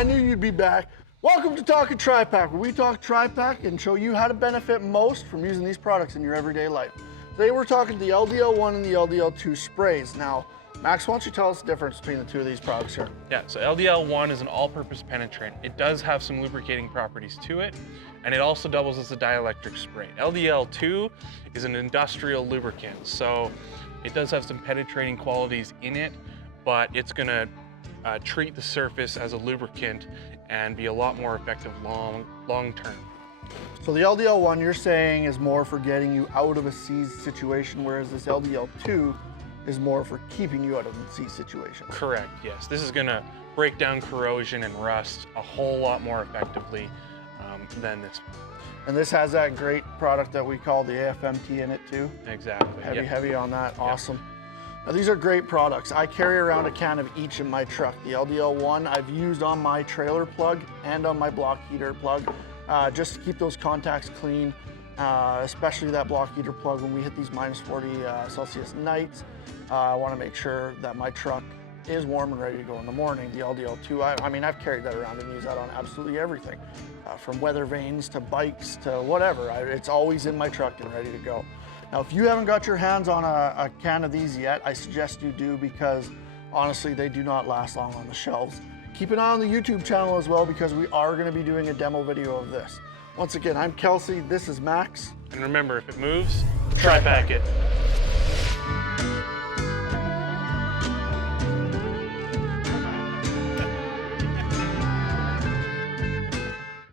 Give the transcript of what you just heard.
I knew you'd be back. Welcome to Talkin TRIPAK, where we talk TRIPAK and show you how to benefit most from using these products in your everyday life. Today we're talking the LDL-1 and the LDL-2 sprays. Now, Max, why don't you tell us the difference between the two of these products here? Yeah, so LDL-1 is an all-purpose penetrant. It does have some lubricating properties to it, and it also doubles as a dielectric spray. LDL-2 is an industrial lubricant, so it does have some penetrating qualities in it, but it's gonna treat the surface as a lubricant and be a lot more effective long term. So the LDL-1 you're saying is more for getting you out of a seize situation, whereas this LDL-2 is more for keeping you out of the seize situation. Correct, yes. This is gonna break down corrosion and rust a whole lot more effectively than this. And this has that great product that we call the AFMT in it too. Exactly. Heavy on that, awesome. Now these are great products. I carry around a can of each in my truck. The LDL-1 I've used on my trailer plug and on my block heater plug, just to keep those contacts clean, especially that block heater plug when we hit these -40 Celsius nights. I wanna make sure that my truck is warm and ready to go in the morning. The LDL-2, I mean, I've carried that around and used that on absolutely everything, from weather vanes to bikes to whatever. It's always in my truck and ready to go. Now, if you haven't got your hands on a can of these yet, I suggest you do, because honestly, they do not last long on the shelves. Keep an eye on the YouTube channel as well, because we are gonna be doing a demo video of this. Once again, I'm Kelsey, this is Max. And remember, if it moves, TRIPAK it.